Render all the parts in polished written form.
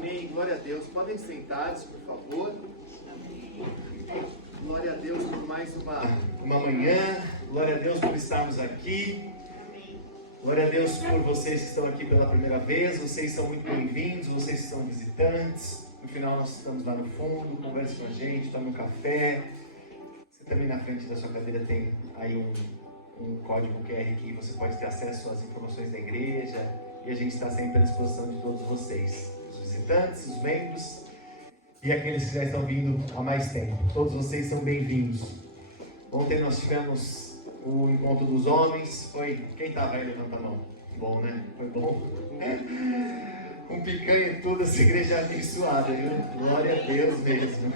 Amém. Glória a Deus. Podem sentar-se, por favor. Glória a Deus por mais uma manhã. Glória a Deus por estarmos aqui. Glória a Deus por vocês que estão aqui pela primeira vez. Vocês são muito bem-vindos. Vocês que são visitantes. No final nós estamos lá no fundo. Converse com a gente, tome um café. Você também na frente da sua cadeira tem aí um código QR que você pode ter acesso às informações da igreja. E a gente está sempre à disposição de todos vocês, os visitantes, os membros e aqueles que já estão vindo há mais tempo. Todos vocês são bem-vindos. Ontem nós tivemos o encontro dos homens. Quem estava aí? Levanta a mão. Bom, né? Foi bom? Com picanha e tudo, essa igreja abençoada, viu? Glória a Deus mesmo.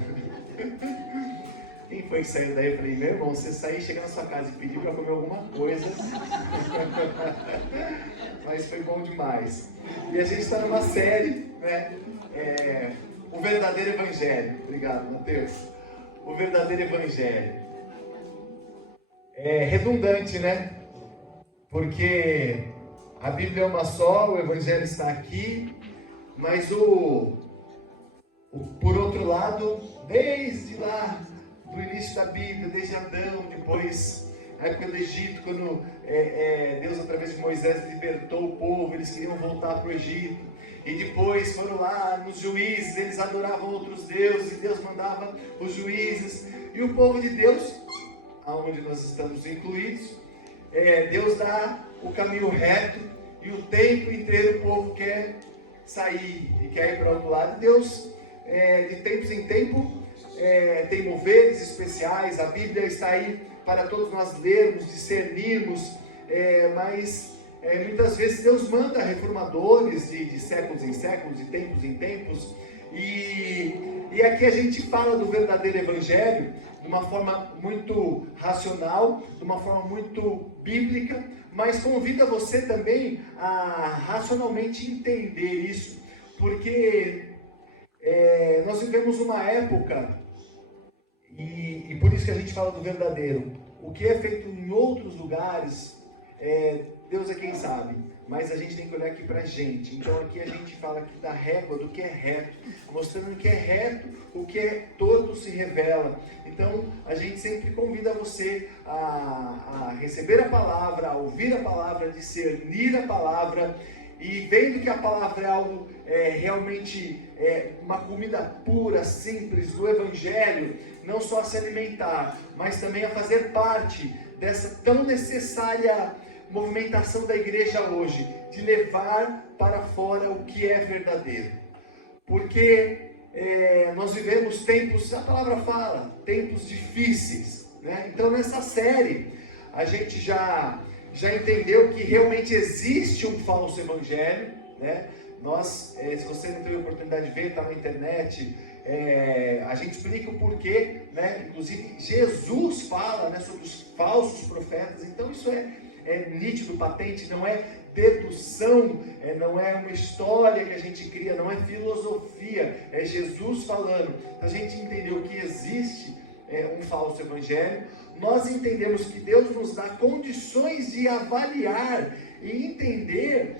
Quem foi que saiu daí? Eu falei, meu irmão, você sair, chegar na sua casa e pedir para comer alguma coisa. Mas foi bom demais. E a gente está numa série, né? O verdadeiro evangelho. Obrigado, Mateus. O verdadeiro evangelho. É redundante, né? Porque a Bíblia é uma só, o evangelho está aqui, mas por outro lado, desde lá do início da Bíblia, desde Adão, depois a época do Egito, quando Deus através de Moisés libertou o povo, eles queriam voltar para o Egito, e depois foram lá nos juízes, eles adoravam outros deuses, e Deus mandava os juízes, e o povo de Deus, aonde nós estamos incluídos, Deus dá o caminho reto, e o tempo inteiro o povo quer sair, e quer ir para outro lado. Deus, de tempos em tempo, tem moveres especiais. A Bíblia está aí para todos nós lermos, discernirmos, mas muitas vezes Deus manda reformadores de séculos em séculos, de tempos em tempos, e aqui a gente fala do verdadeiro evangelho de uma forma muito racional, de uma forma muito bíblica, mas convido você também a racionalmente entender isso, porque nós vivemos uma época, e por isso que a gente fala do verdadeiro. O que é feito em outros lugares, Deus é quem sabe, mas a gente tem que olhar aqui pra gente. Então aqui a gente fala aqui da régua, do que é reto, mostrando o que é reto, o que é torto se revela. Então a gente sempre convida você a receber a palavra, a ouvir a palavra, a discernir a palavra, e vendo que a palavra é algo realmente uma comida pura, simples do Evangelho, não só a se alimentar, mas também a fazer parte dessa tão necessária movimentação da igreja hoje, de levar para fora o que é verdadeiro. Porque nós vivemos tempos, a palavra fala, tempos difíceis, né? Então nessa série a gente já entendeu que realmente existe um falso evangelho, né? Nós, se você não teve a oportunidade de ver, está na internet, a gente explica o porquê, né? Inclusive Jesus fala, né, sobre os falsos profetas. Então isso é nítido, patente, não é dedução, não é uma história que a gente cria, não é filosofia, é Jesus falando. Então a gente entendeu que existe um falso evangelho. Nós entendemos que Deus nos dá condições de avaliar e entender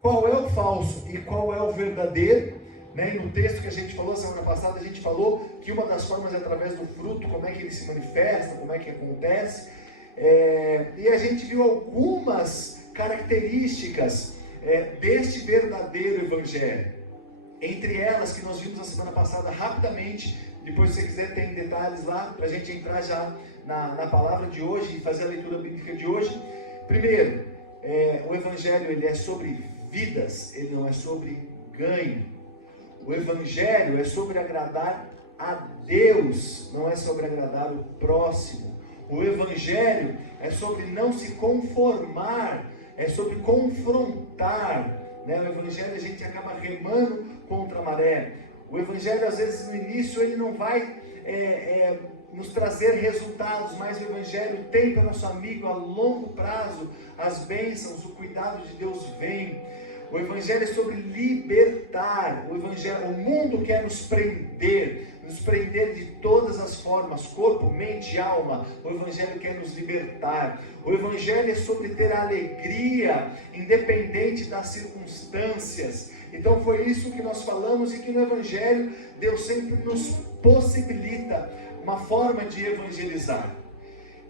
qual é o falso e qual é o verdadeiro, né? E no texto que a gente falou semana passada, a gente falou que uma das formas é através do fruto, como é que ele se manifesta, como é que acontece, e a gente viu algumas características deste verdadeiro evangelho. Entre elas, que nós vimos na semana passada rapidamente. Depois, se você quiser, tem detalhes lá, para a gente entrar já na palavra de hoje e fazer a leitura bíblica de hoje. Primeiro, o Evangelho ele é sobre vidas, ele não é sobre ganho. O Evangelho é sobre agradar a Deus, não é sobre agradar o próximo. O Evangelho é sobre não se conformar, é sobre confrontar, né? O Evangelho a gente acaba remando contra a maré. O Evangelho, às vezes, no início, ele não vai nos trazer resultados, mas o Evangelho tem para nosso amigo a longo prazo as bênçãos, o cuidado de Deus vem. O Evangelho é sobre libertar. O mundo quer nos prender de todas as formas, corpo, mente e alma. O Evangelho quer nos libertar. O Evangelho é sobre ter alegria, independente das circunstâncias. Então foi isso que nós falamos, e que no Evangelho Deus sempre nos possibilita uma forma de evangelizar.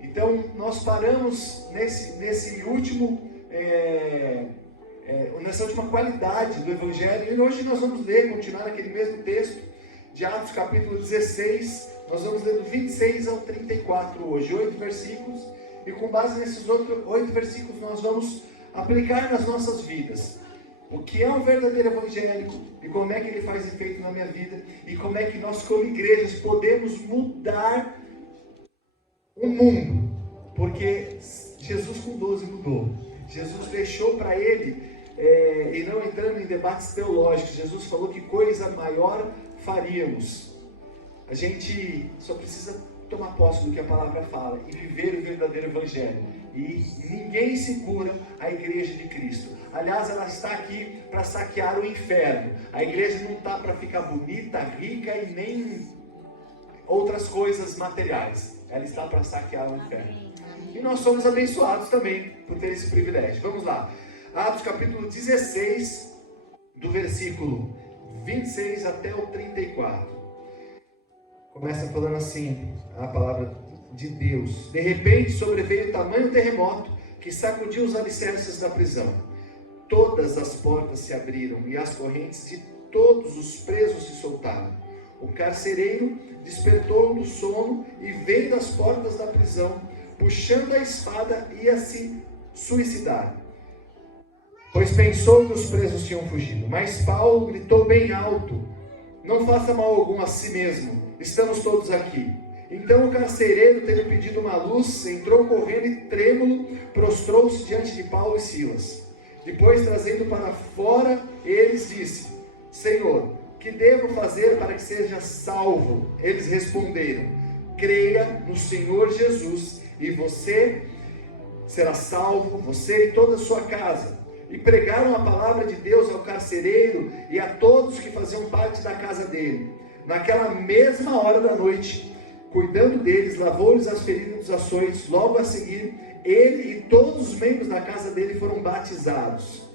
Então nós paramos nessa última qualidade do Evangelho, e hoje nós vamos continuar naquele mesmo texto de Atos capítulo 16, nós vamos ler do 26 ao 34 hoje, 8 versículos, e com base nesses 8 versículos nós vamos aplicar nas nossas vidas o que é um verdadeiro evangélico, e como é que ele faz efeito na minha vida, e como é que nós como igrejas podemos mudar o mundo, porque Jesus com 12 mudou. Jesus deixou para ele, e não entrando em debates teológicos, Jesus falou que coisa maior faríamos. A gente só precisa tomar posse do que a palavra fala e viver o verdadeiro evangelho, e ninguém segura a igreja de Cristo. Aliás, ela está aqui para saquear o inferno. A igreja não está para ficar bonita, rica e nem outras coisas materiais. Ela está para saquear o inferno. E nós somos abençoados também por ter esse privilégio. Vamos lá. Atos capítulo 16, do versículo 26 até o 34. Começa falando assim, a palavra de Deus. De repente sobreveio tamanho terremoto que sacudiu os alicerces da prisão. Todas as portas se abriram e as correntes de todos os presos se soltaram. O carcereiro despertou do sono e veio das portas da prisão, puxando a espada, ia se suicidar, pois pensou que os presos tinham fugido. Mas Paulo gritou bem alto: não faça mal algum a si mesmo, estamos todos aqui. Então o carcereiro, tendo pedido uma luz, entrou correndo e trêmulo, prostrou-se diante de Paulo e Silas. Depois, trazendo para fora eles, disse: Senhor, que devo fazer para que seja salvo? Eles responderam: creia no Senhor Jesus, e você será salvo, você e toda a sua casa. E pregaram a palavra de Deus ao carcereiro e a todos que faziam parte da casa dele. Naquela mesma hora da noite, cuidando deles, lavou-lhes as feridas dos açoites. Logo a seguir, ele e todos os membros da casa dele foram batizados.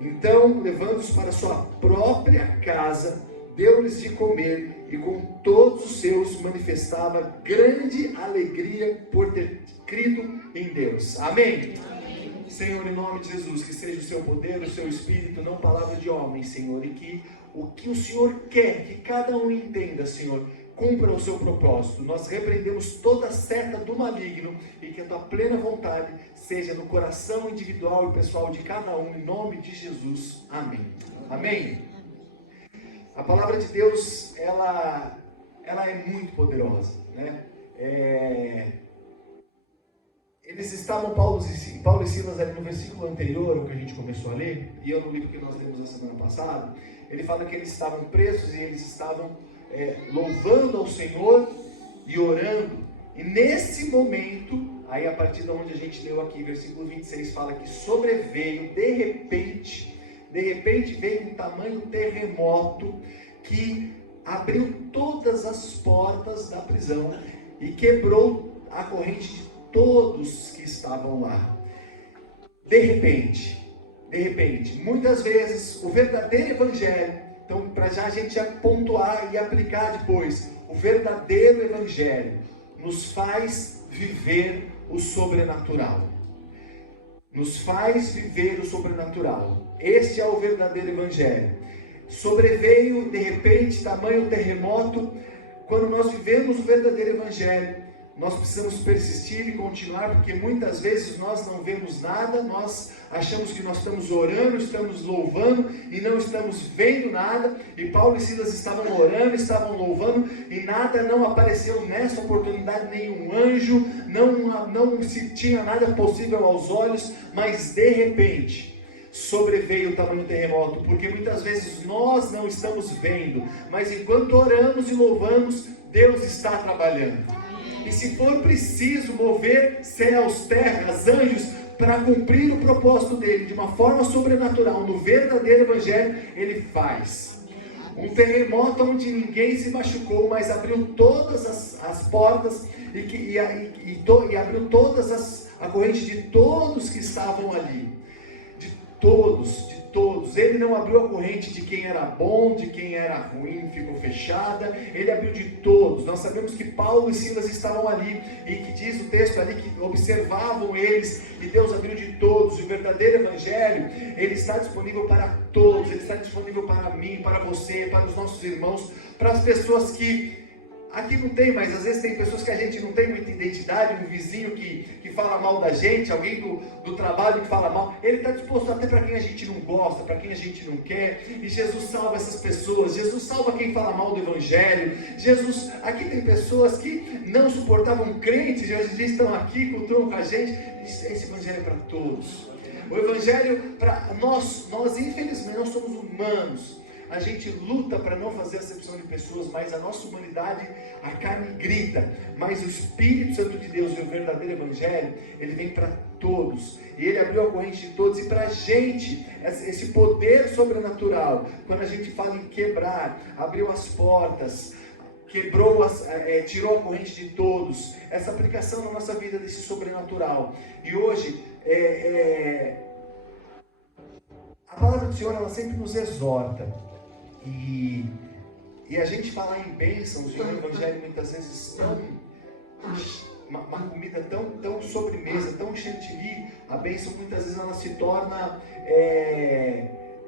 Então, levando-os para sua própria casa, deu-lhes de comer, e com todos os seus manifestava grande alegria por ter crido em Deus. Amém? Amém. Senhor, em nome de Jesus, que seja o seu poder, o seu espírito, não palavra de homem, Senhor, e que o que o Senhor quer que cada um entenda, Senhor, cumpra o seu propósito. Nós repreendemos toda seta do maligno, e que a tua plena vontade seja no coração individual e pessoal de cada um, em nome de Jesus. Amém. Amém. A palavra de Deus, ela é muito poderosa, né? Eles estavam, Paulo e Silas, ali no versículo anterior, o que a gente começou a ler, e eu no livro que nós lemos a semana passada, ele fala que eles estavam presos e eles estavam louvando ao Senhor e orando. E nesse momento, aí a partir de onde a gente leu aqui, versículo 26, fala que sobreveio, de repente veio um tamanho terremoto que abriu todas as portas da prisão e quebrou a corrente de todos que estavam lá. De repente, muitas vezes o verdadeiro evangelho, então para já a gente já pontuar e aplicar depois, o verdadeiro evangelho nos faz viver o sobrenatural. Nos faz viver o sobrenatural. Este é o verdadeiro evangelho. Sobreveio de repente tamanho terremoto. Quando nós vivemos o verdadeiro evangelho, nós precisamos persistir e continuar, porque muitas vezes nós não vemos nada, nós achamos que nós estamos orando, estamos louvando e não estamos vendo nada. E Paulo e Silas estavam orando, estavam louvando e nada, não apareceu nessa oportunidade nenhum anjo, não se tinha nada possível aos olhos, mas de repente sobreveio o tamanho terremoto, porque muitas vezes nós não estamos vendo, mas enquanto oramos e louvamos, Deus está trabalhando. E se for preciso mover céus, terras, anjos, para cumprir o propósito dele de uma forma sobrenatural, no verdadeiro evangelho, ele faz. Um terremoto onde ninguém se machucou, mas abriu todas as portas e abriu todas a corrente de todos que estavam ali. De todos todos. Ele não abriu a corrente de quem era bom, de quem era ruim, ficou fechada. Ele abriu de todos. Nós sabemos que Paulo e Silas estavam ali, e que diz o texto ali que observavam eles, e Deus abriu de todos. E o verdadeiro evangelho, ele está disponível para todos. Ele está disponível para mim, para você, para os nossos irmãos, para as pessoas que aqui não tem, mas às vezes tem pessoas que a gente não tem muita identidade, um vizinho que fala mal da gente, alguém do trabalho que fala mal. Ele está disposto até para quem a gente não gosta, para quem a gente não quer. E Jesus salva essas pessoas. Jesus salva quem fala mal do evangelho. Jesus, aqui tem pessoas que não suportavam crentes e hoje em dia estão aqui, cultuam com a gente. Esse evangelho é para todos. O evangelho para nós infelizmente nós somos humanos. A gente luta para não fazer acepção de pessoas, mas a nossa humanidade, a carne grita. Mas o Espírito Santo de Deus e o verdadeiro evangelho, ele vem para todos. E ele abriu a corrente de todos. E para a gente, esse poder sobrenatural, quando a gente fala em quebrar, abriu as portas, tirou a corrente de todos. Essa aplicação na nossa vida desse sobrenatural. E hoje, a palavra do Senhor, ela sempre nos exorta. E a gente falar em bênçãos e o evangelho muitas vezes uma comida tão sobremesa, tão chantilly, a bênção muitas vezes ela se torna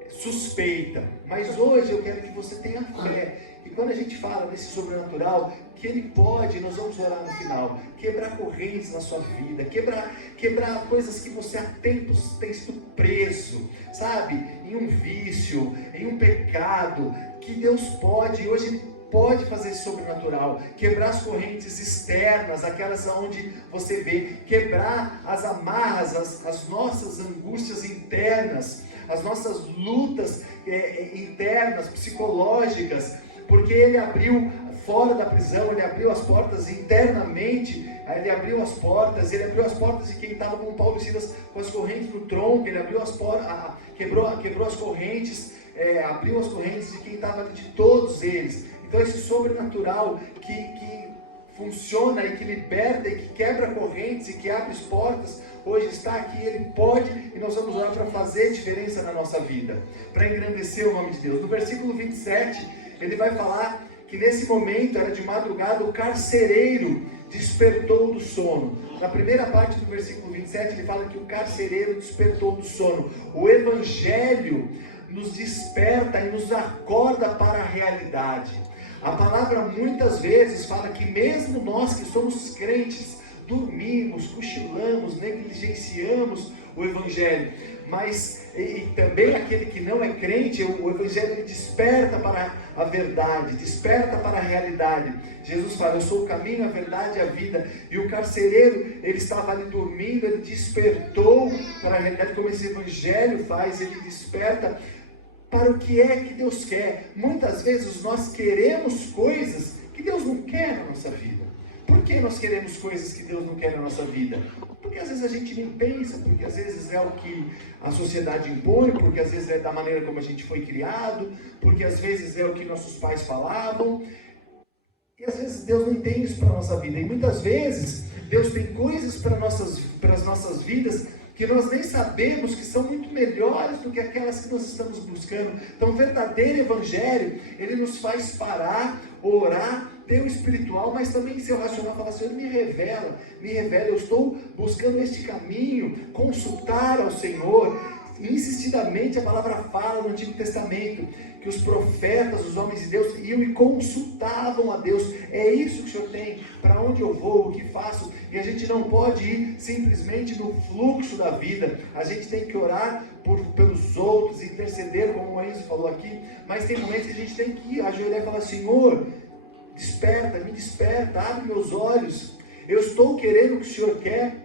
suspeita. Mas hoje eu quero que você tenha fé. E quando a gente fala desse sobrenatural, que ele pode, nós vamos orar no final, quebrar correntes na sua vida, quebrar coisas que você há tempos tem sido preso, sabe? Em um vício, em um pecado, que Deus pode, hoje pode fazer esse sobrenatural, quebrar as correntes externas, aquelas onde você vê, quebrar as amarras, as nossas angústias internas, as nossas lutas internas, psicológicas, porque ele abriu fora da prisão, ele abriu as portas internamente, ele abriu as portas de quem estava com Paulo e Silas com as correntes no tronco, ele abriu as portas, quebrou as correntes, abriu as correntes de quem estava ali, de todos eles. Então esse sobrenatural que funciona e que liberta e que quebra correntes e que abre as portas, hoje está aqui, ele pode, e nós vamos orar para fazer diferença na nossa vida, para engrandecer o nome de Deus. No versículo 27, ele vai falar que nesse momento, era de madrugada, o carcereiro despertou do sono. Na primeira parte do versículo 27, ele fala que o carcereiro despertou do sono. O evangelho nos desperta e nos acorda para a realidade. A palavra muitas vezes fala que mesmo nós que somos crentes, dormimos, cochilamos, negligenciamos o evangelho, mas e também aquele que não é crente, o evangelho ele desperta para a verdade, desperta para a realidade. Jesus fala, eu sou o caminho, a verdade e a vida. E o carcereiro, ele estava ali dormindo, ele despertou para a realidade, como esse evangelho faz, ele desperta para o que é que Deus quer. Muitas vezes nós queremos coisas que Deus não quer na nossa vida. Por que nós queremos coisas que Deus não quer na nossa vida? Porque às vezes a gente nem pensa, porque às vezes é o que a sociedade impõe, porque às vezes é da maneira como a gente foi criado, porque às vezes é o que nossos pais falavam. E às vezes Deus não tem isso para a nossa vida. E muitas vezes Deus tem coisas para as nossas vidas que nós nem sabemos que são muito melhores do que aquelas que nós estamos buscando. Então o verdadeiro evangelho, ele nos faz parar, orar, ter o espiritual, mas também seu racional, falar, Senhor, me revela, eu estou buscando este caminho, consultar ao Senhor. Insistidamente a palavra fala no Antigo Testamento, que os profetas, os homens de Deus, iam e consultavam a Deus. É isso que o Senhor tem, para onde eu vou, o que faço. E a gente não pode ir simplesmente no fluxo da vida. A gente tem que orar pelos outros, interceder, como o Enzo falou aqui. Mas tem momentos que a gente tem que ajoelhar e falar, Senhor, desperta, me desperta, abre meus olhos. Eu estou querendo o que o Senhor quer.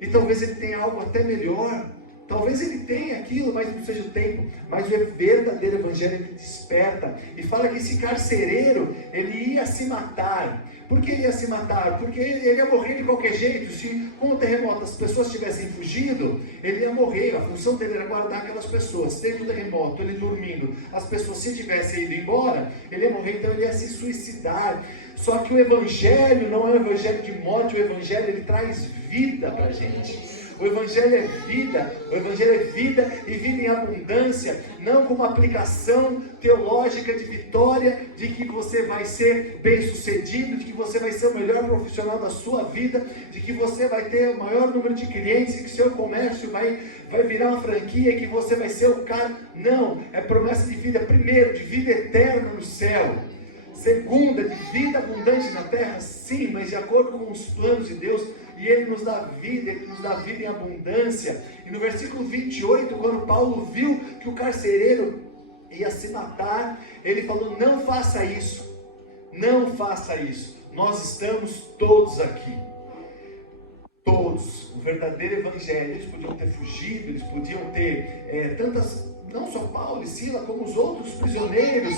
E talvez Ele tenha algo até melhor. Talvez ele tenha aquilo, mas não seja o tempo. Mas o verdadeiro evangelho, ele desperta. E fala que esse carcereiro, ele ia se matar. Por que ele ia se matar? Porque ele ia morrer de qualquer jeito. Se com o terremoto as pessoas tivessem fugido, ele ia morrer. A função dele era guardar aquelas pessoas. Teve um terremoto, ele dormindo. As pessoas, se tivessem ido embora, ele ia morrer, então ele ia se suicidar. Só que o evangelho não é um evangelho de morte. O evangelho, ele traz vida para a gente. O Evangelho é vida, o Evangelho é vida e vida em abundância, não como aplicação teológica de vitória, de que você vai ser bem sucedido, de que você vai ser o melhor profissional da sua vida, de que você vai ter o maior número de clientes, que seu comércio vai virar uma franquia, que você vai ser o cara. Não, é promessa de vida, primeiro, de vida eterna no céu. Segunda, de vida abundante na terra, sim, mas de acordo com os planos de Deus, e Ele nos dá vida, Ele nos dá vida em abundância. E no versículo 28, quando Paulo viu que o carcereiro ia se matar, ele falou: não faça isso, não faça isso, nós estamos todos aqui, todos. O verdadeiro evangelho, eles podiam ter fugido, eles podiam ter não só Paulo e Sila, como os outros prisioneiros.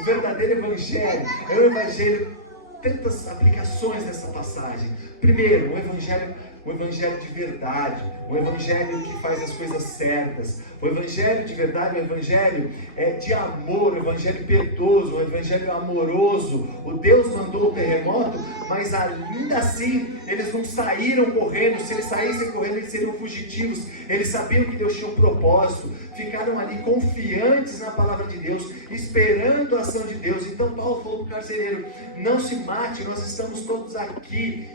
O verdadeiro evangelho é um evangelho, tantas aplicações nessa passagem. Primeiro, um evangelho de verdade, um evangelho que faz as coisas certas. O evangelho de verdade, o evangelho de amor, o evangelho piedoso, o evangelho amoroso. O Deus mandou o terremoto, mas ainda assim eles não saíram correndo. Se eles saíssem correndo, eles seriam fugitivos. Eles sabiam que Deus tinha um propósito, ficaram ali confiantes na palavra de Deus, esperando a ação de Deus. Então Paulo falou para o carcereiro: não se mate, nós estamos todos aqui,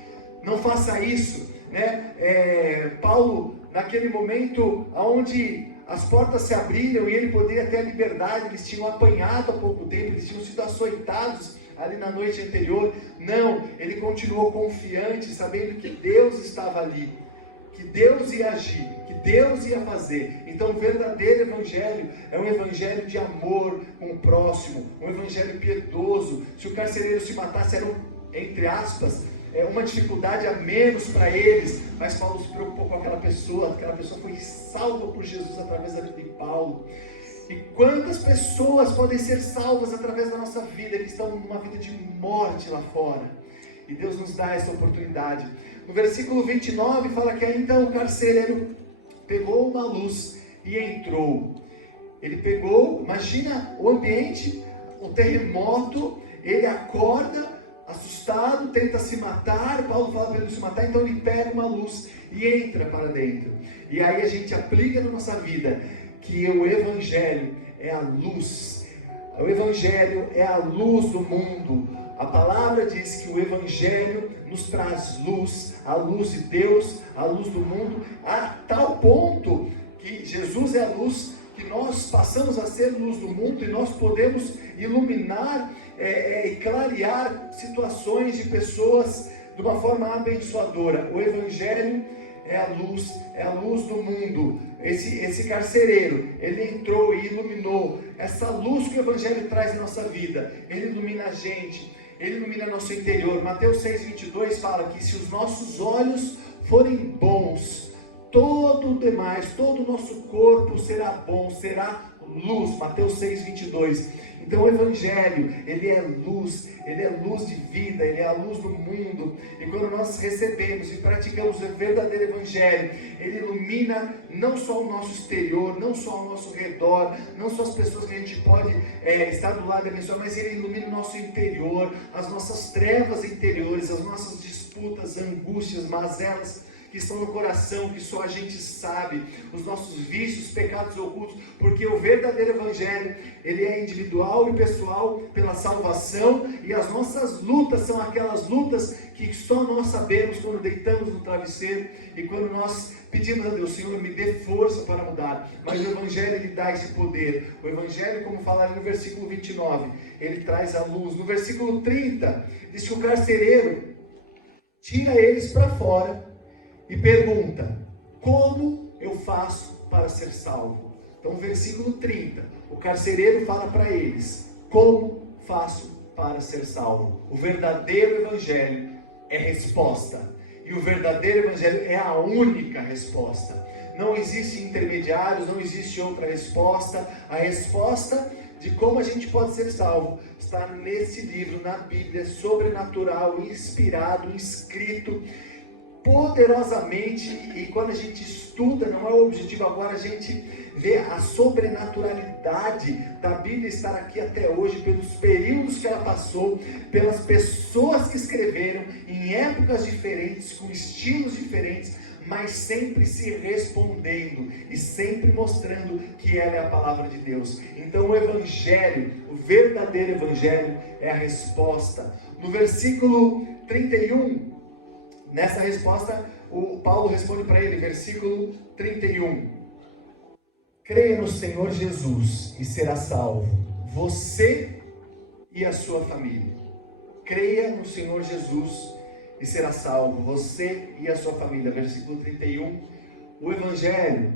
não faça isso, né? Paulo, naquele momento onde as portas se abriram e ele poderia ter a liberdade, eles tinham apanhado há pouco tempo, eles tinham sido açoitados ali na noite anterior. Não, ele continuou confiante, sabendo que Deus estava ali, que Deus ia agir, que Deus ia fazer. Então o verdadeiro evangelho é um evangelho de amor com o próximo, um evangelho piedoso. Se o carcereiro se matasse, era entre aspas, uma dificuldade a menos para eles, mas Paulo se preocupou com aquela pessoa foi salva por Jesus através da vida de Paulo. E quantas pessoas podem ser salvas através da nossa vida, que estão numa vida de morte lá fora, e Deus nos dá essa oportunidade. No versículo 29 fala que então o carcereiro pegou uma luz e entrou. Ele pegou, imagina o ambiente, um terremoto, ele acorda assustado, tenta se matar. Paulo fala para ele se matar, então ele pega uma luz e entra para dentro. E aí a gente aplica na nossa vida que o evangelho é a luz. O evangelho é a luz do mundo. A palavra diz que o evangelho nos traz luz, a luz de Deus, a luz do mundo, a tal ponto que Jesus é a luz, que nós passamos a ser luz do mundo e nós podemos iluminar e clarear situações de pessoas de uma forma abençoadora. O evangelho é a luz do mundo. Esse carcereiro, ele entrou e iluminou essa luz que o evangelho traz em nossa vida. Ele ilumina a gente, ele ilumina nosso interior. Mateus 6,22 fala que se os nossos olhos forem bons, todo o demais, todo o nosso corpo será bom, será luz. Mateus 6,22. Então o evangelho, ele é luz de vida, ele é a luz do mundo. E quando nós recebemos e praticamos o verdadeiro evangelho, ele ilumina não só o nosso exterior, não só ao nosso redor, não só as pessoas que a gente pode estar do lado e abençoar, mas ele ilumina o nosso interior, as nossas trevas interiores, as nossas disputas, angústias, mazelas que estão no coração, que só a gente sabe, os nossos vícios, pecados ocultos, porque o verdadeiro evangelho, ele é individual e pessoal pela salvação, e as nossas lutas são aquelas lutas que só nós sabemos quando deitamos no travesseiro e quando nós pedimos a Deus: Senhor, me dê força para mudar. Mas o evangelho, ele dá esse poder. O evangelho, como fala no versículo 29, ele traz a luz. No versículo 30, diz que o carcereiro tira eles para fora e pergunta: como eu faço para ser salvo? Então, versículo 30, o carcereiro fala para eles: como faço para ser salvo? O verdadeiro evangelho é resposta, e o verdadeiro evangelho é a única resposta. Não existe intermediários, não existe outra resposta. A resposta de como a gente pode ser salvo está nesse livro, na Bíblia, sobrenatural, inspirado, escrito poderosamente. E quando a gente estuda, não é o objetivo agora a gente ver a sobrenaturalidade da Bíblia estar aqui até hoje, pelos períodos que ela passou, pelas pessoas que escreveram em épocas diferentes, com estilos diferentes, mas sempre se respondendo e sempre mostrando que ela é a palavra de Deus. Então o Evangelho, o verdadeiro Evangelho, é a resposta. No versículo 31, nessa resposta, o Paulo responde para ele, versículo 31. Creia no Senhor Jesus e será salvo, você e a sua família. Creia no Senhor Jesus e será salvo, você e a sua família. Versículo 31. O Evangelho,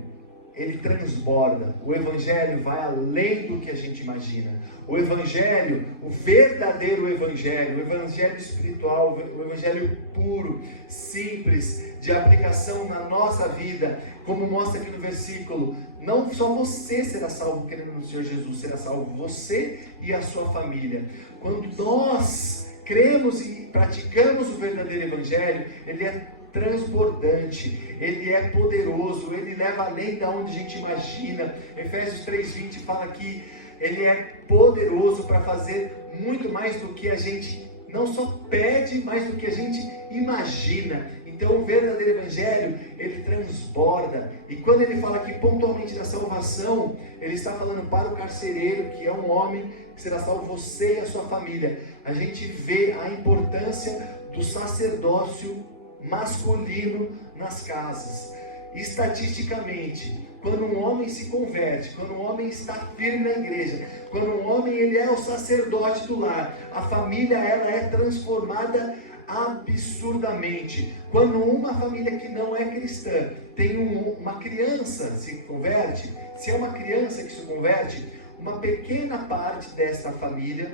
ele transborda. O Evangelho vai além do que a gente imagina. O Evangelho, o verdadeiro Evangelho, o Evangelho espiritual, o Evangelho puro, simples, de aplicação na nossa vida, como mostra aqui no versículo. Não só você será salvo crendo no Senhor Jesus, será salvo você e a sua família. Quando nós cremos e praticamos o verdadeiro Evangelho, ele é transbordante, ele é poderoso, ele leva além da onde a gente imagina. Efésios 3:20 fala que ele é poderoso para fazer muito mais do que a gente não só pede, mas do que a gente imagina. Então o verdadeiro Evangelho, ele transborda. E quando ele fala aqui pontualmente da salvação, ele está falando para o carcereiro, que é um homem, que será salvo você e a sua família. A gente vê a importância do sacerdócio masculino nas casas. Estatisticamente, quando um homem se converte, quando um homem está firme na igreja, quando um homem ele é o sacerdote do lar, a família ela é transformada absurdamente. Quando uma família que não é cristã tem uma criança se converte, se é uma criança que se converte, uma pequena parte dessa família,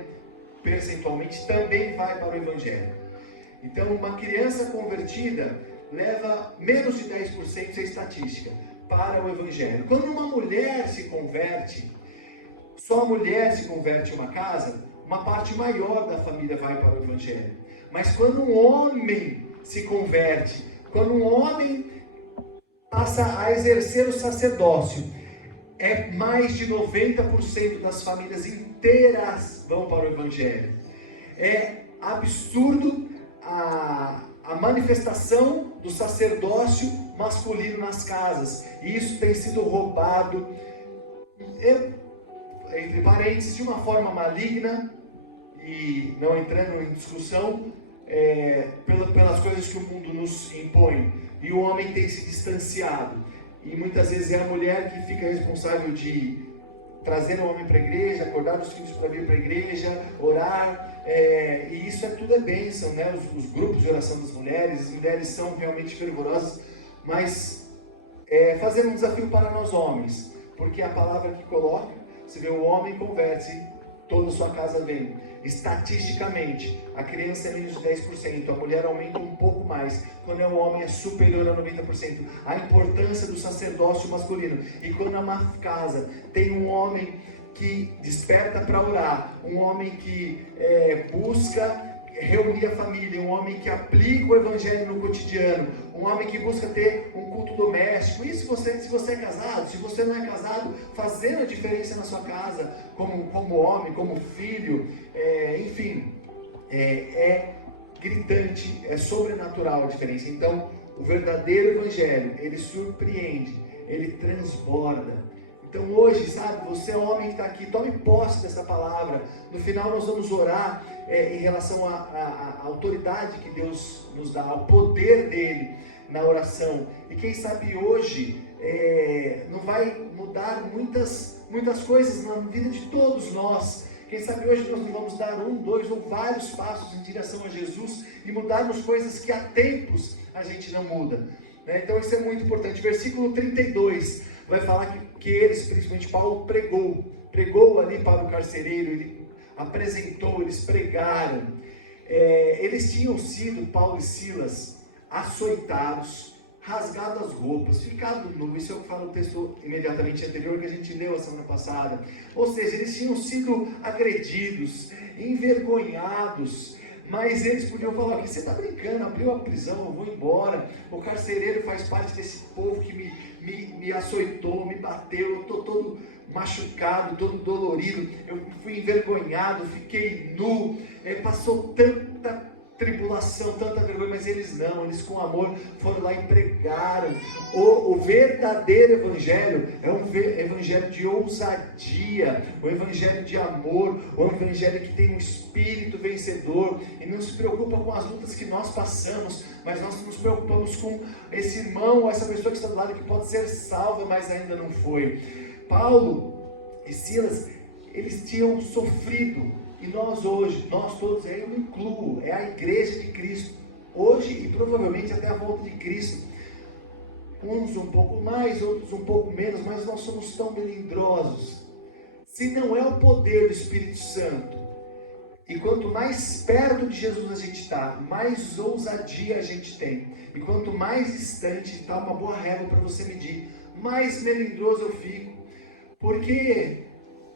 percentualmente, também vai para o Evangelho. Então, uma criança convertida leva menos de 10%, é estatística, para o Evangelho. Quando uma mulher se converte, só a mulher se converte em uma casa, uma parte maior da família vai para o Evangelho. Mas quando um homem se converte, quando um homem passa a exercer o sacerdócio, é mais de 90% das famílias inteiras vão para o Evangelho. É absurdo a manifestação do sacerdócio masculino nas casas. E isso tem sido roubado, entre parênteses, de uma forma maligna, e não entrando em discussão, pelas coisas que o mundo nos impõe. E o homem tem se distanciado. E muitas vezes é a mulher que fica responsável de trazer o homem para a igreja, acordar os filhos para vir para a igreja, orar. E isso tudo é bênção, né? Os grupos de oração das mulheres, as mulheres são realmente fervorosas, mas fazer um desafio para nós homens, porque a palavra que coloca, você vê, o homem converte, toda a sua casa vem. Estatisticamente, a criança é menos de 10%, a mulher aumenta um pouco mais, quando é um homem é superior a 90%. A importância do sacerdócio masculino. E quando uma casa tem um homem que desperta para orar, um homem que busca reunir a família, um homem que aplica o Evangelho no cotidiano, um homem que busca ter um culto doméstico. E se você é casado, se você não é casado, fazendo a diferença na sua casa, como homem, como filho, enfim, é gritante, é sobrenatural a diferença. Então, o verdadeiro Evangelho, ele surpreende, ele transborda. Então hoje, sabe, você é homem que está aqui, tome posse dessa palavra. No final nós vamos orar em relação à autoridade que Deus nos dá, ao poder dele na oração. E quem sabe hoje não vai mudar muitas coisas na vida de todos nós. Quem sabe hoje nós não vamos dar 1, 2 ou vários passos em direção a Jesus e mudarmos coisas que há tempos a gente não muda. Então isso é muito importante. Versículo 32 vai falar que eles, principalmente Paulo, pregou ali para o carcereiro, ele apresentou, eles pregaram. Eles tinham sido, Paulo e Silas, açoitados, rasgado as roupas, ficado nu. Isso é o que fala o texto imediatamente anterior que a gente leu a semana passada. Ou seja, eles tinham sido agredidos, envergonhados, mas eles podiam falar: "Você está brincando, abriu a prisão, eu vou embora. O carcereiro faz parte desse povo que me açoitou, me bateu, eu estou todo machucado, todo dolorido, eu fui envergonhado, fiquei nu, passou tribulação, tanta vergonha, mas eles não, eles com amor foram lá e pregaram. O verdadeiro evangelho é um evangelho de ousadia, um evangelho de amor, um evangelho que tem um espírito vencedor e não se preocupa com as lutas que nós passamos, mas nós nos preocupamos com esse irmão, essa pessoa que está do lado, que pode ser salva, mas ainda não foi. Paulo e Silas, eles tinham sofrido. E nós hoje, nós todos, eu me incluo, é a igreja de Cristo, hoje e provavelmente até a volta de Cristo, uns um pouco mais, outros um pouco menos, mas nós somos tão melindrosos. Se não é o poder do Espírito Santo, e quanto mais perto de Jesus a gente está, mais ousadia a gente tem, e quanto mais distante, está uma boa régua para você medir, mais melindroso eu fico, porque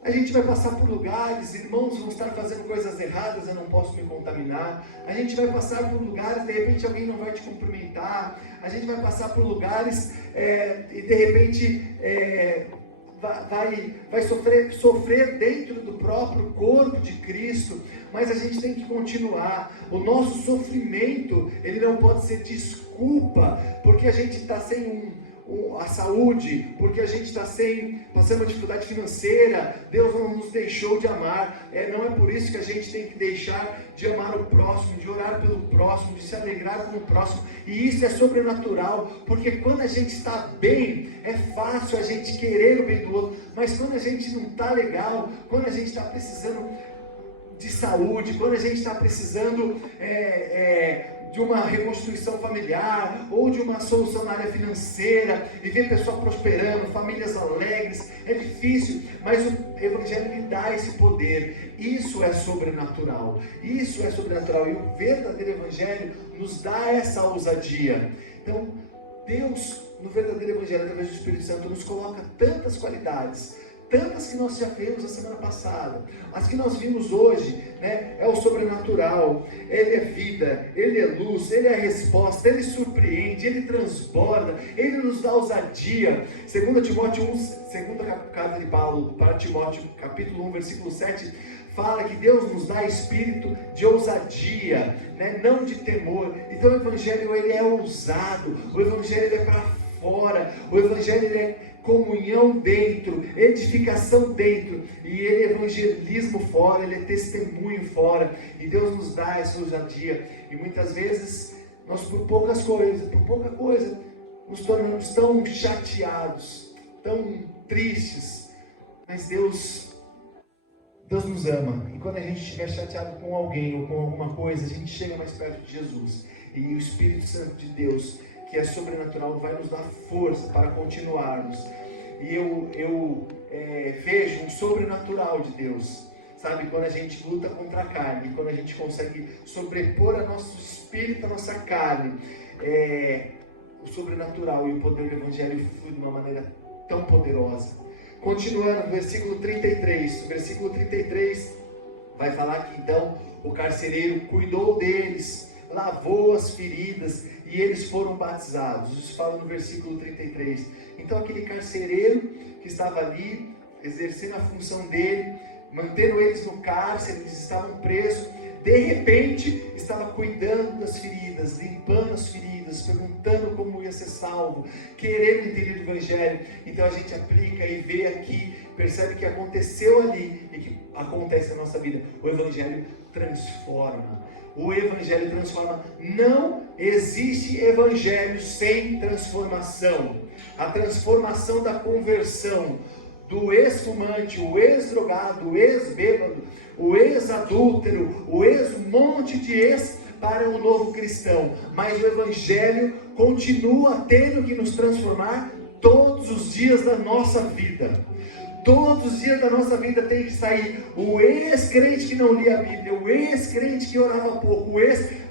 a gente vai passar por lugares, irmãos vão estar fazendo coisas erradas, eu não posso me contaminar. A gente vai passar por lugares, de repente alguém não vai te cumprimentar. A gente vai passar por lugares e de repente vai sofrer dentro do próprio corpo de Cristo. Mas a gente tem que continuar. O nosso sofrimento, ele não pode ser desculpa, porque a gente está sem a saúde, porque a gente está passando uma dificuldade financeira, Deus não nos deixou de amar, não é por isso que a gente tem que deixar de amar o próximo, de orar pelo próximo, de se alegrar com o próximo, e isso é sobrenatural, porque quando a gente está bem, é fácil a gente querer o bem do outro, mas quando a gente não está legal, quando a gente está precisando de saúde, quando a gente está precisando de uma reconstrução familiar, ou de uma solução na área financeira, e ver pessoas prosperando, famílias alegres, é difícil, mas o Evangelho lhe dá esse poder. Isso é sobrenatural, e o verdadeiro Evangelho nos dá essa ousadia. Então, Deus, no verdadeiro Evangelho, através do Espírito Santo, nos coloca tantas qualidades, tantas que nós já vimos a semana passada, as que nós vimos hoje, né? É o sobrenatural, ele é vida, ele é luz, ele é a resposta, ele surpreende, ele transborda, ele nos dá ousadia. 2 Timóteo 1, segunda carta de Paulo para Timóteo, capítulo 1, versículo 7, fala que Deus nos dá espírito de ousadia, né? Não de temor. Então o Evangelho, ele é ousado, o Evangelho, ele é para fora, o Evangelho, ele é comunhão dentro, edificação dentro, e ele é evangelismo fora, ele é testemunho fora, e Deus nos dá essa ousadia, e muitas vezes, nós por pouca coisa, nos tornamos tão chateados, tão tristes, mas Deus nos ama, e quando a gente estiver chateado com alguém, ou com alguma coisa, a gente chega mais perto de Jesus, e o Espírito Santo de Deus, que é sobrenatural, vai nos dar força para continuarmos. E eu vejo um sobrenatural de Deus, sabe? Quando a gente luta contra a carne, quando a gente consegue sobrepor a nosso espírito, a nossa carne, o sobrenatural e o poder do Evangelho flui de uma maneira tão poderosa. Continuando, versículo 33. O versículo 33 vai falar que então o carcereiro cuidou deles, lavou as feridas, e eles foram batizados. Isso fala no versículo 33. Então aquele carcereiro que estava ali, exercendo a função dele, mantendo eles no cárcere, eles estavam presos, de repente estava cuidando das feridas, limpando as feridas, perguntando como ia ser salvo, querendo entender o Evangelho. Então a gente aplica e vê aqui, percebe que aconteceu ali e que acontece na nossa vida. O Evangelho transforma. O Evangelho transforma. Não existe Evangelho sem transformação. A transformação da conversão do ex-fumante, o ex-drogado, o ex-bêbado, o ex-adúltero, o ex-monte de ex para um novo cristão. Mas o Evangelho continua tendo que nos transformar todos os dias da nossa vida. Todos os dias da nossa vida tem que sair o ex-crente que não lia a Bíblia, o ex-crente que orava pouco,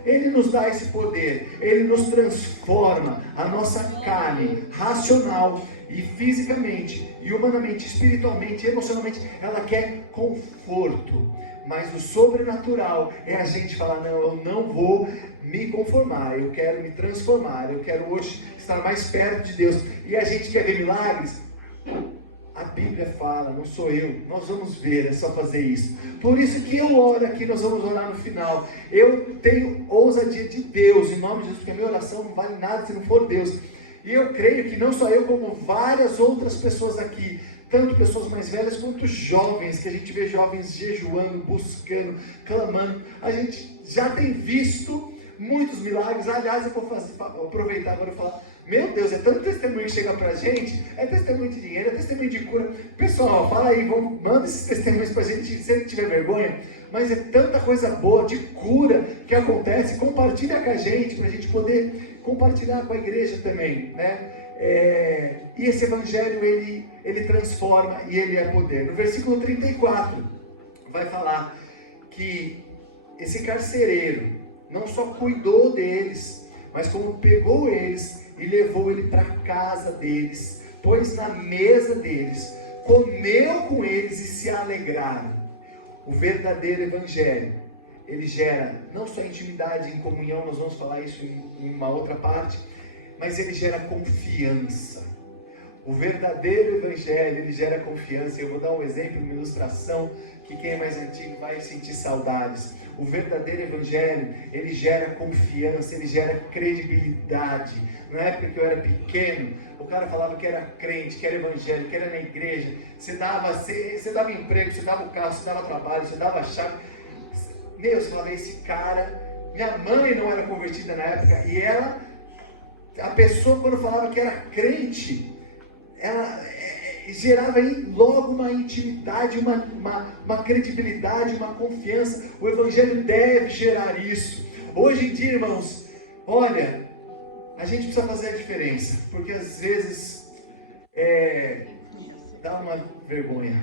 ele nos dá esse poder, ele nos transforma, a nossa carne racional e fisicamente, e humanamente, espiritualmente, emocionalmente, ela quer conforto, mas o sobrenatural é a gente falar, não, eu não vou me conformar, eu quero me transformar, eu quero hoje estar mais perto de Deus, e a gente quer ver milagres. A Bíblia fala, não sou eu, nós vamos ver, é só fazer isso. Por isso que eu oro aqui, nós vamos orar no final. Eu tenho ousadia de Deus, em nome de Jesus, porque a minha oração não vale nada se não for Deus. E eu creio que não só eu, como várias outras pessoas aqui, tanto pessoas mais velhas quanto jovens, que a gente vê jovens jejuando, buscando, clamando. A gente já tem visto muitos milagres. Aliás, eu vou aproveitar agora e falar, meu Deus, é tanto testemunho que chega pra gente, é testemunho de dinheiro, é testemunho de cura. Pessoal, fala aí, manda esses testemunhos pra gente, se ele tiver vergonha, mas é tanta coisa boa, de cura, que acontece. Compartilha com a gente, pra gente poder compartilhar com a igreja também, né? E esse evangelho, ele transforma e ele é poder. No versículo 34, vai falar que esse carcereiro não só cuidou deles, mas como pegou eles e levou ele para a casa deles, pôs na mesa deles, comeu com eles e se alegraram. O verdadeiro evangelho, ele gera não só intimidade em comunhão, nós vamos falar isso em uma outra parte, mas ele gera confiança. O verdadeiro evangelho, ele gera confiança. Eu vou dar um exemplo, uma ilustração, que quem é mais antigo vai sentir saudades. O verdadeiro evangelho, ele gera confiança, ele gera credibilidade. Na época que eu era pequeno, o cara falava que era crente, que era evangélico, que era na igreja. Você dava emprego, você dava o carro, você dava trabalho, você dava a chave. Meu, você falava, esse cara... Minha mãe não era convertida na época, e ela... A pessoa, quando falava que era crente, ela gerava aí logo uma intimidade, uma credibilidade, uma confiança. O evangelho deve gerar isso. Hoje em dia, irmãos, olha, a gente precisa fazer a diferença, porque às vezes dá uma vergonha.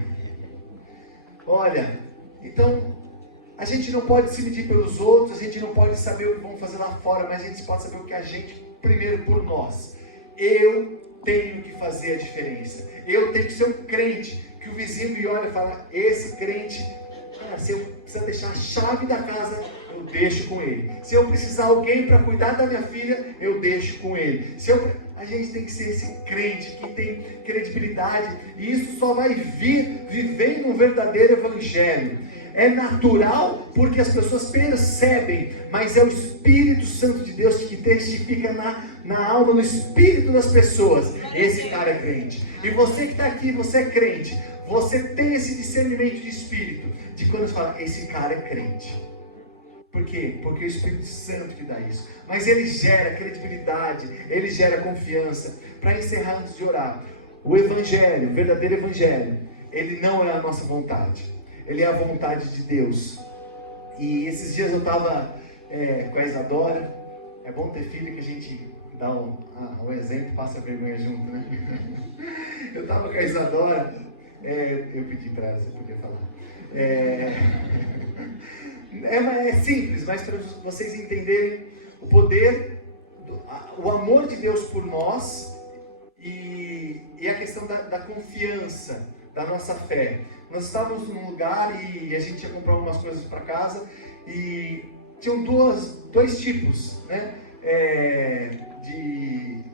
Olha, então a gente não pode se medir pelos outros, a gente não pode saber o que vão fazer lá fora, mas a gente pode saber o que a gente, primeiro por nós. Eu tenho que fazer a diferença. Eu tenho que ser um crente que o vizinho me olha e fala, esse crente, se eu precisar deixar a chave da casa, eu deixo com ele. Se eu precisar de alguém para cuidar da minha filha, eu deixo com ele. A gente tem que ser esse crente que tem credibilidade, e isso só vai vir vivendo um verdadeiro evangelho. É natural porque as pessoas percebem, mas é o Espírito Santo de Deus que testifica na alma, no espírito das pessoas. Esse cara é crente. E você que está aqui, você é crente. Você tem esse discernimento de espírito, de quando você fala, esse cara é crente. Por quê? Porque é o Espírito Santo que dá isso. Mas ele gera credibilidade, ele gera confiança. Para encerrar, antes de orar, o Evangelho, o verdadeiro Evangelho, ele não é a nossa vontade. Ele é a vontade de Deus. E esses dias eu estava com a Isadora. É bom ter filho que a gente dá um exemplo, passa vergonha junto, né? Eu estava com a Isadora. Eu pedi para ela, você podia falar. É simples, mas para vocês entenderem o poder, o amor de Deus por nós e a questão da confiança, da nossa fé. Nós estávamos num lugar e a gente ia comprar algumas coisas para casa e tinham dois tipos, né,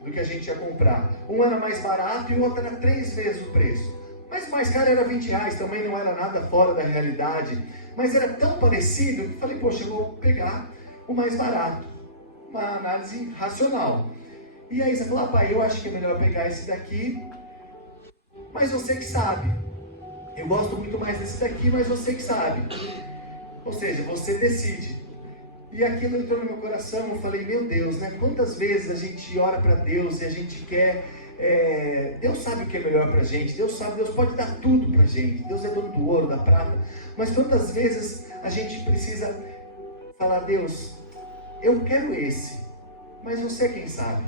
do que a gente ia comprar. Um era mais barato e o outro era 3 vezes o preço. Mas o mais caro era R$20, também não era nada fora da realidade. Mas era tão parecido que eu falei, poxa, eu vou pegar o mais barato. Uma análise racional. E aí você falou, pai, eu acho que é melhor pegar esse daqui, mas você que sabe. Eu gosto muito mais desse daqui, mas você que sabe. Ou seja, você decide. E aquilo entrou no meu coração, eu falei, meu Deus, né? Quantas vezes a gente ora para Deus e a gente quer... Deus sabe o que é melhor pra gente, Deus sabe, Deus pode dar tudo pra gente, Deus é dono do ouro, da prata, mas quantas vezes a gente precisa falar, Deus, eu quero esse, mas você é quem sabe.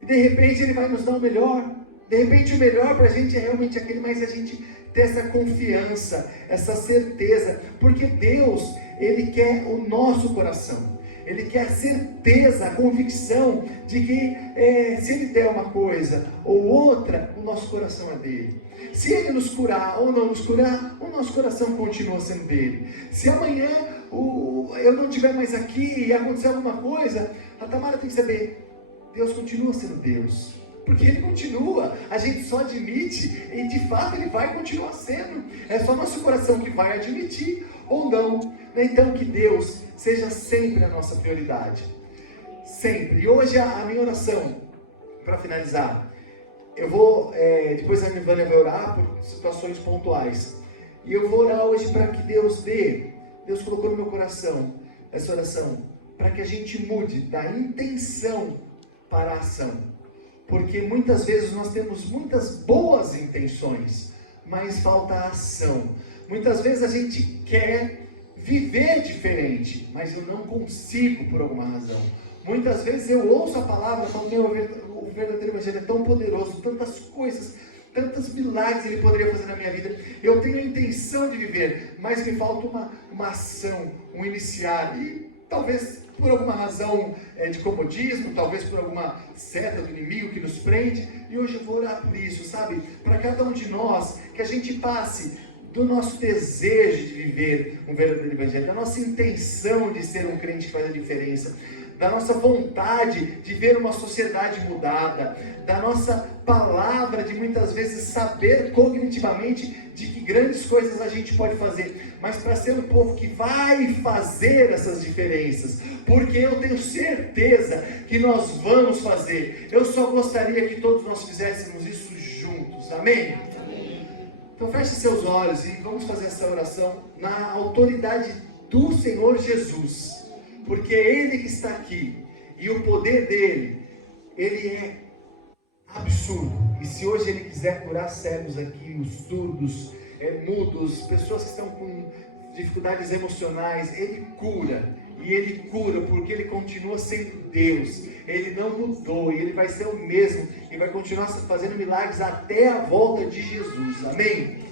E de repente Ele vai nos dar o melhor, de repente o melhor pra gente é realmente aquele, mas a gente ter essa confiança, essa certeza, porque Deus, Ele quer o nosso coração. Ele quer a certeza, a convicção de que se Ele der uma coisa ou outra, o nosso coração é dele. Se Ele nos curar ou não nos curar, o nosso coração continua sendo dele. Se amanhã eu não estiver mais aqui e acontecer alguma coisa, a Tamara tem que saber, Deus continua sendo Deus. porque Ele continua. A gente só admite e de fato Ele vai continuar sendo. É só nosso coração que vai admitir ou não. Então que Deus seja sempre a nossa prioridade. Sempre. E hoje a minha oração, para finalizar, eu vou, depois a Nivânia vai orar por situações pontuais. E eu vou orar hoje para que Deus colocou no meu coração essa oração, para que a gente mude da intenção para a ação. Porque muitas vezes nós temos muitas boas intenções, mas falta a ação. Muitas vezes a gente quer viver diferente, mas eu não consigo por alguma razão. Muitas vezes eu ouço a palavra e falo, o verdadeiro evangelho é tão poderoso, tantas coisas, tantos milagres Ele poderia fazer na minha vida. Eu tenho a intenção de viver, mas me falta uma ação, um iniciar. E talvez por alguma razão de comodismo, talvez por alguma seta do inimigo que nos prende. E hoje eu vou orar por isso, sabe? Para cada um de nós, que a gente passe do nosso desejo de viver um verdadeiro evangelho, da nossa intenção de ser um crente que faz a diferença, da nossa vontade de ver uma sociedade mudada, da nossa palavra de muitas vezes saber cognitivamente de que grandes coisas a gente pode fazer, mas para ser um povo que vai fazer essas diferenças, porque eu tenho certeza que nós vamos fazer. Eu só gostaria que todos nós fizéssemos isso juntos, amém? Então feche seus olhos e vamos fazer essa oração na autoridade do Senhor Jesus. Porque é Ele que está aqui, e o poder dEle, Ele é absurdo. E se hoje Ele quiser curar cegos aqui, os surdos, mudos, pessoas que estão com dificuldades emocionais, Ele cura. E Ele cura porque Ele continua sendo Deus. Ele não mudou, e Ele vai ser o mesmo, e vai continuar fazendo milagres até a volta de Jesus, amém?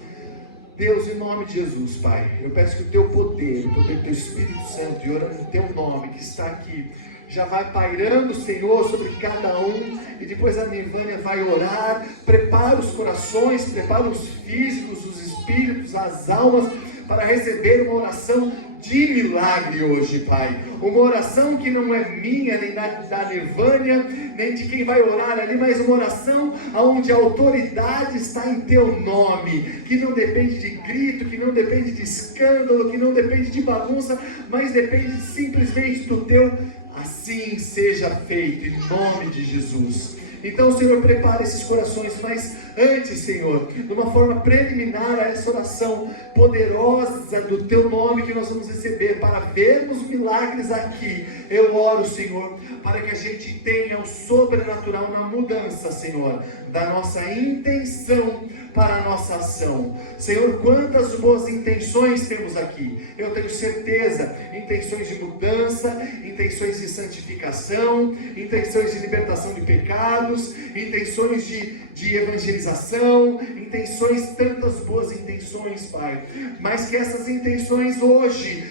Deus, em nome de Jesus, Pai, eu peço que o Teu poder, o poder do Teu Espírito Santo, e orando em Teu nome, que está aqui, já vai pairando, Senhor, sobre cada um, e depois a Nivânia vai orar. Prepara os corações, prepara os físicos, os espíritos, as almas, para receber uma oração de milagre hoje, Pai. Uma oração que não é minha, nem da Nivânia, nem de quem vai orar ali, mas uma oração onde a autoridade está em Teu nome, que não depende de grito, que não depende de escândalo, que não depende de bagunça, mas depende simplesmente do Teu assim seja feito, em nome de Jesus. Então, Senhor, prepara esses corações, mas antes, Senhor, de uma forma preliminar a essa oração poderosa do Teu nome que nós vamos receber, para vermos milagres aqui, eu oro, Senhor, para que a gente tenha o sobrenatural na mudança, Senhor, da nossa intenção para a nossa ação. Senhor, quantas boas intenções temos aqui, eu tenho certeza, intenções de mudança, intenções de santificação, intenções de libertação de pecados, intenções de evangelização, intenções, tantas boas intenções, Pai, mas que essas intenções hoje,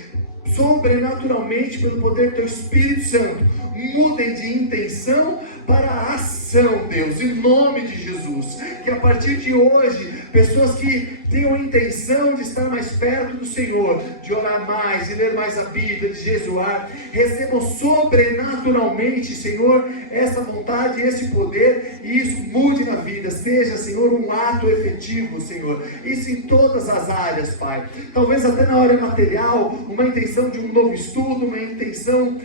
sobrenaturalmente, pelo poder do Teu Espírito Santo, mudem de intenção para a ação, Deus, em nome de Jesus. Que a partir de hoje, pessoas que tenham a intenção de estar mais perto do Senhor, de orar mais, de ler mais a Bíblia, de jejuar, recebam sobrenaturalmente, Senhor, essa vontade, esse poder, e isso mude na vida, seja, Senhor, um ato efetivo, Senhor, isso em todas as áreas, Pai. Talvez até na área material, uma intenção de um novo estudo, uma intenção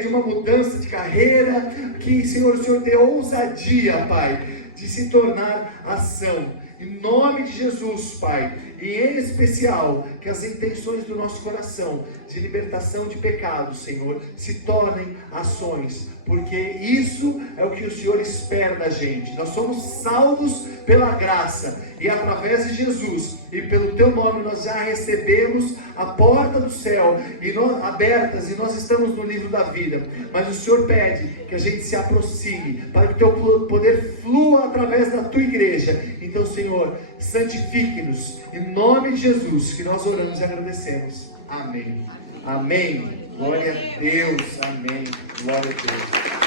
de uma mudança de carreira, que, Senhor, o Senhor dê ousadia, Pai, de se tornar ação. Em nome de Jesus, Pai, e em especial, que as intenções do nosso coração, de libertação de pecados, Senhor, se tornem ações, porque isso é o que o Senhor espera da gente. Nós somos salvos pela graça, e através de Jesus, e pelo Teu nome, nós já recebemos a porta do céu, abertas, e nós estamos no livro da vida, mas o Senhor pede que a gente se aproxime, para que o Teu poder flua através da Tua igreja. Então, Senhor, santifique-nos, em nome de Jesus, que nós oramos e agradecemos. Amém. Amém. Glória a Deus. Amém. Glória a Deus.